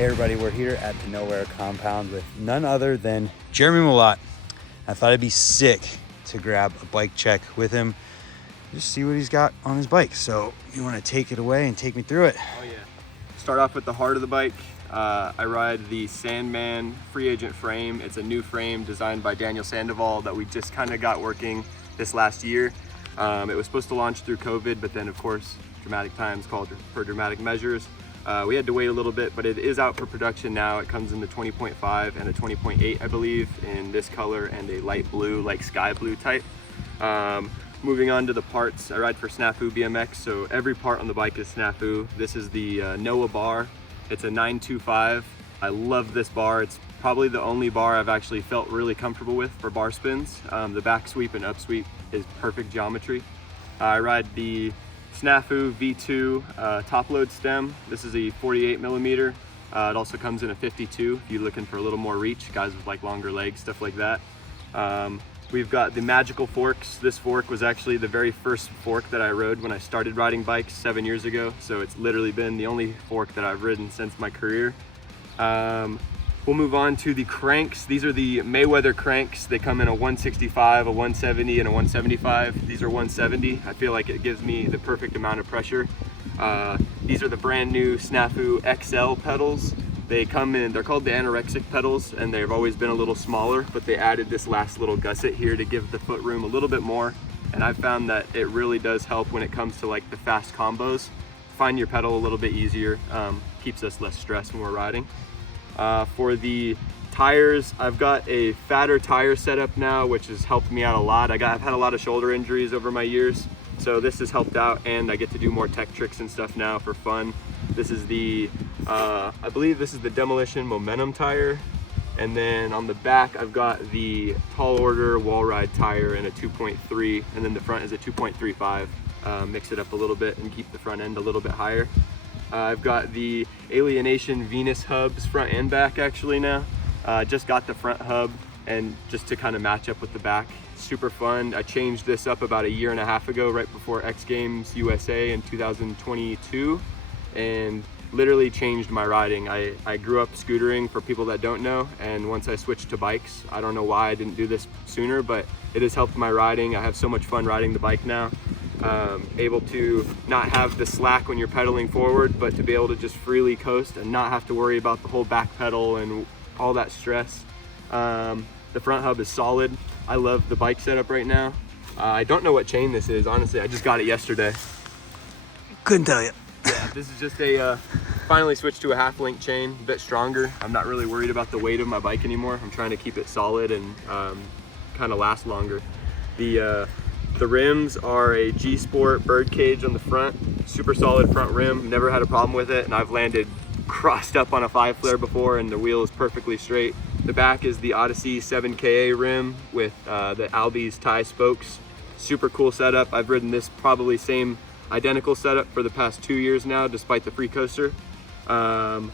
Hey everybody, we're here at the Nowear Compound with none other than Jeremy Malott. I thought it'd be sick to grab a bike check with him, just see what he's got on his bike. So you want to take it away and take me through it? Oh yeah. Start off with the heart of the bike. I ride the Sandman Free Agent frame. It's a new frame designed by Daniel Sandoval that we just kind of got working this last year. It was supposed to launch through COVID, but then of course, dramatic times called for dramatic measures. We had to wait a little bit, but it is out for production now. It comes in the 20.5 and a 20.8, I believe, in this color and a light blue, like sky blue type. Moving on to the parts, I ride for Snafu BMX, so every part on the bike is Snafu. This is the Noah bar. It's a 925. I love this bar. It's probably the only bar I've actually felt really comfortable with for bar spins. The back sweep and up sweep is perfect geometry. I ride the Snafu V2 top load stem. This is a 48 millimeter. It also comes in a 52 if you're looking for a little more reach, guys with like longer legs, stuff like that. We've got the magical forks. This fork was actually the very first fork that I rode when I started riding bikes 7 years ago. So it's literally been the only fork that I've ridden since my career. We'll move on to the cranks. These are the Mayweather cranks. They come in a 165, a 170, and a 175. These are 170. I feel like it gives me the perfect amount of pressure. These are the brand new Snafu XL pedals. They come in, they're called the anorexic pedals, and they've always been a little smaller, but they added this last little gusset here to give the foot room a little bit more. And I've found that it really does help when it comes to like the fast combos. Find your pedal a little bit easier, keeps us less stressed when we're riding. For the tires, I've got a fatter tire setup now, which has helped me out a lot. I've had a lot of shoulder injuries over my years, so this has helped out, and I get to do more tech tricks and stuff now for fun. This is the, I believe this is the Demolition Momentum tire. And then on the back, I've got the Tall Order Wall Ride tire in a 2.3, and then the front is a 2.35. Mix it up a little bit and keep the front end a little bit higher. I've got the Alienation Venus hubs front and back actually now. Just got the front hub, and just to kind of match up with the back. Super fun. I changed this up about 1.5 years ago, right before X Games USA in 2022, and literally changed my riding. I grew up scootering, for people that don't know, and once I switched to bikes, I don't know why I didn't do this sooner, but it has helped my riding. I have so much fun riding the bike now. Able to not have the slack when you're pedaling forward, but to be able to just freely coast and not have to worry about the whole back pedal and all that stress. The front hub is solid. I love the bike setup right now. I don't know what chain this is, honestly. I just got it yesterday. Couldn't tell you. Yeah, this is just a, finally switched to a half link chain, a bit stronger. I'm not really worried about the weight of my bike anymore. I'm trying to keep it solid and kind of last longer. The rims are a G Sport Birdcage on the front. Super solid front rim, never had a problem with it, and I've landed crossed up on a 5 flare before and the wheel is perfectly straight. The back is the Odyssey 7KA rim with the Albies tie spokes. Super cool setup. I've ridden this probably same identical setup for the past 2 years now, despite the free coaster. Other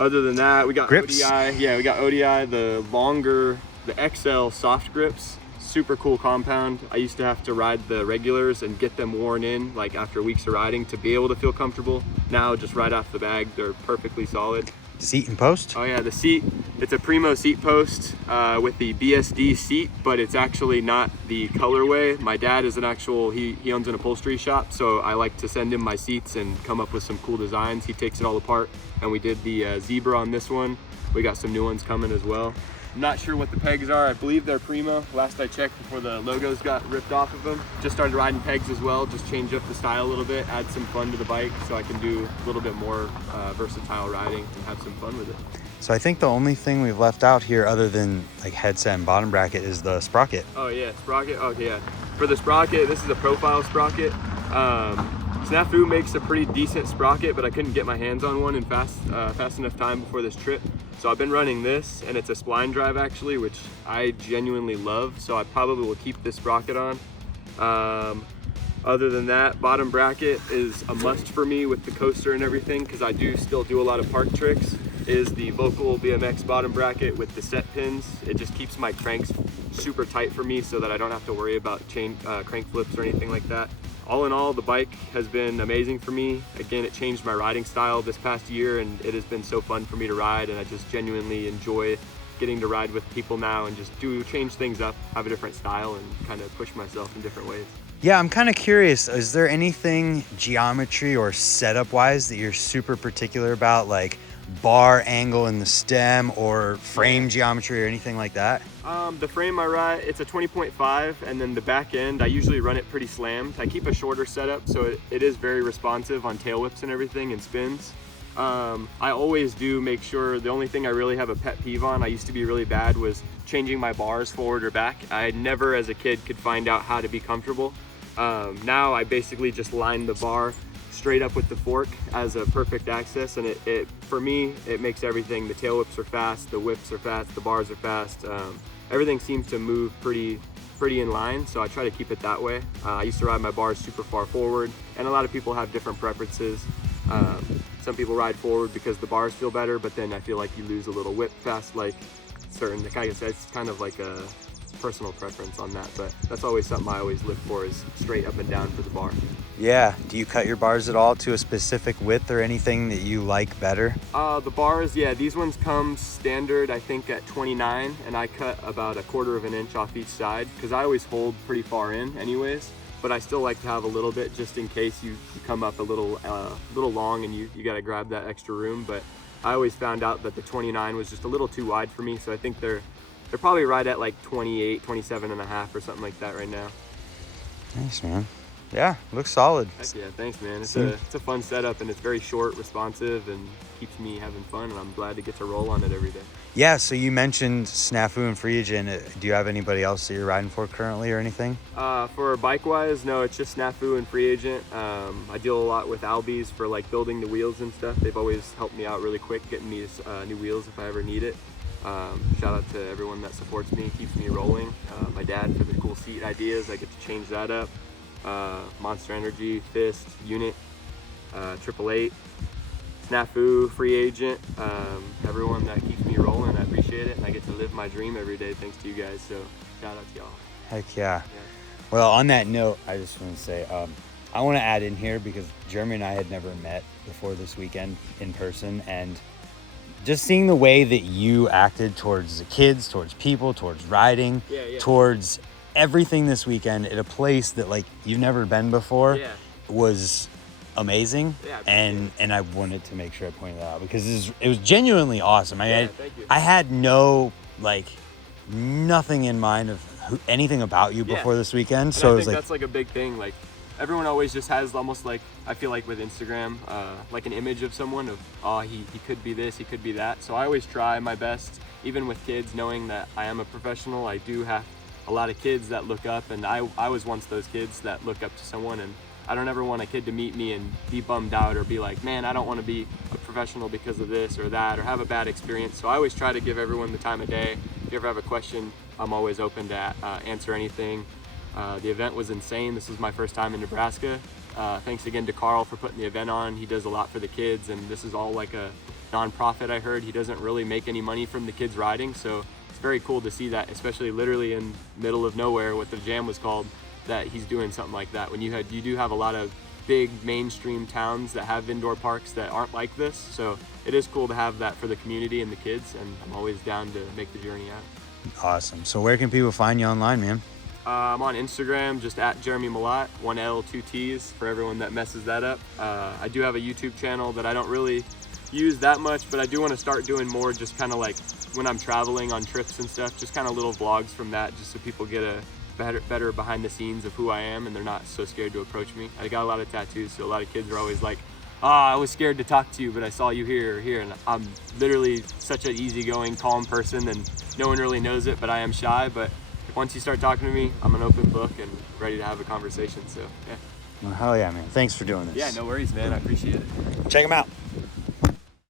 than that, we got grips. ODI. Yeah, we got ODI, the longer, the XL soft grips. Super cool compound. I used to have to ride the regulars and get them worn in like after weeks of riding to be able to feel comfortable. Now just right off the bag, they're perfectly solid. Seat and post? Oh yeah, the seat, it's a Primo seat post with the BSD seat, but it's actually not the colorway. My dad is an actual, he owns an upholstery shop, so I like to send him my seats and come up with some cool designs. He takes it all apart, and we did the zebra on this one. We got some new ones coming as well. I'm not sure what the pegs are. I believe they're Primo. Last I checked before the logos got ripped off of them. Just started riding pegs as well. Just change up the style a little bit, add some fun to the bike so I can do a little bit more versatile riding and have some fun with it. So I think the only thing we've left out here other than like headset and bottom bracket is the sprocket. Oh yeah, sprocket. Okay, yeah. For the sprocket, this is a profile sprocket. Snafu makes a pretty decent sprocket, but I couldn't get my hands on one in fast enough time before this trip. So I've been running this, and it's a spline drive actually, which I genuinely love. So I probably will keep this sprocket on. Other than that, bottom bracket is a must for me with the coaster and everything, because I do still do a lot of park tricks. Is the Vocal BMX bottom bracket with the set pins. It just keeps my cranks super tight for me so that I don't have to worry about chain crank flips or anything like that. all in all, the bike has been amazing for me. Again, it changed my riding style this past year, and it has been so fun for me to ride, and I just genuinely enjoy getting to ride with people now and just change things up, have a different style, and kind of push myself in different ways. Yeah, I'm kind of curious, is there anything geometry or setup wise that you're super particular about, like bar angle in the stem or frame geometry or anything like that? The frame I ride, it's a 20.5, and then the back end, I usually run it pretty slammed. I keep a shorter setup, so it is very responsive on tail whips and everything and spins. I always do make sure, the only thing I really have a pet peeve on, I used to be really bad, was changing my bars forward or back. I never as a kid could find out how to be comfortable. Now I basically just line the bar straight up with the fork as a perfect access, and it for me, it makes everything, the tail whips are fast, the whips are fast, the bars are fast. Everything seems to move pretty in line, so I try to keep it that way. I used to ride my bars super far forward, and a lot of people have different preferences. Some people ride forward because the bars feel better, but then I feel like you lose a little whip fast, like certain, it's kind of like a personal preference on that, but that's always something I always look for, is straight up and down for the bar. Yeah, do you cut your bars at all to a specific width or anything that you like better? The bars, yeah, these ones come standard, I think at 29, and I cut about 1/4 of an inch off each side, because I always hold pretty far in anyways, but I still like to have a little bit just in case you come up a little long and you got to grab that extra room. But I always found out that the 29 was just a little too wide for me, so I think they're probably right at like 28, 27 and a half or something like that right now. Nice, man. Yeah, looks solid. Heck yeah, thanks, man. It's a fun setup, and it's very short, responsive, and keeps me having fun, and I'm glad to get to roll on it every day. Yeah, so you mentioned Snafu and Free Agent. Do you have anybody else that you're riding for currently or anything? For bike-wise, no, it's just Snafu and Free Agent. I deal a lot with Albies for like building the wheels and stuff. They've always helped me out really quick, getting me new wheels if I ever need it. Shout out to everyone that supports me, keeps me rolling. My dad for the cool seat ideas, I get to change that up. Monster Energy, Fist, Unit, 888, Snafu, Free Agent, everyone that keeps me rolling, I appreciate it, and I get to live my dream every day thanks to you guys, so shout out to y'all. Heck yeah. Well, on that note, I just want to say, I want to add in here, because Jeremy and I had never met before this weekend in person, and just seeing the way that you acted towards the kids, towards people, towards riding, towards everything this weekend at a place that like you've never been before was amazing. And I wanted to make sure I pointed that out, because it was genuinely awesome. I had nothing in mind of anything about you before this weekend. And so I it was think that's like a big thing. Like everyone always just has almost like, I feel like with Instagram, like an image of someone of, oh, he could be this, he could be that. So I always try my best, even with kids, knowing that I am a professional. I do have a lot of kids that look up, and I was once those kids that look up to someone, and I don't ever want a kid to meet me and be bummed out or be like, man, I don't want to be a professional because of this or that, or have a bad experience. So I always try to give everyone the time of day. If you ever have a question, I'm always open to answer anything. The event was insane. This was my first time in Nebraska. Thanks again to Carl for putting the event on. He does a lot for the kids, and this is all like a nonprofit. I heard he doesn't really make any money from the kids riding, so it's very cool to see that, especially literally in middle of nowhere, what the jam was called, that he's doing something like that. When you do have a lot of big mainstream towns that have indoor parks that aren't like this, so it is cool to have that for the community and the kids, and I'm always down to make the journey out. Awesome. So where can people find you online, man? I'm on Instagram, just at Jeremy Malott, 1 L, 2 T's for everyone that messes that up. I do have a YouTube channel that I don't really use that much, but I do want to start doing more, just kind of like when I'm traveling on trips and stuff, just kind of little vlogs from that, just so people get a better behind the scenes of who I am, and they're not so scared to approach me. I got a lot of tattoos, so a lot of kids are always like, I was scared to talk to you, but I saw you here or here, and I'm literally such an easygoing, calm person, and no one really knows it, but I am shy. But once you start talking to me, I'm an open book and ready to have a conversation, so yeah. Well, hell yeah, man. Thanks for doing this. Yeah, no worries, man. I appreciate it. Check them out.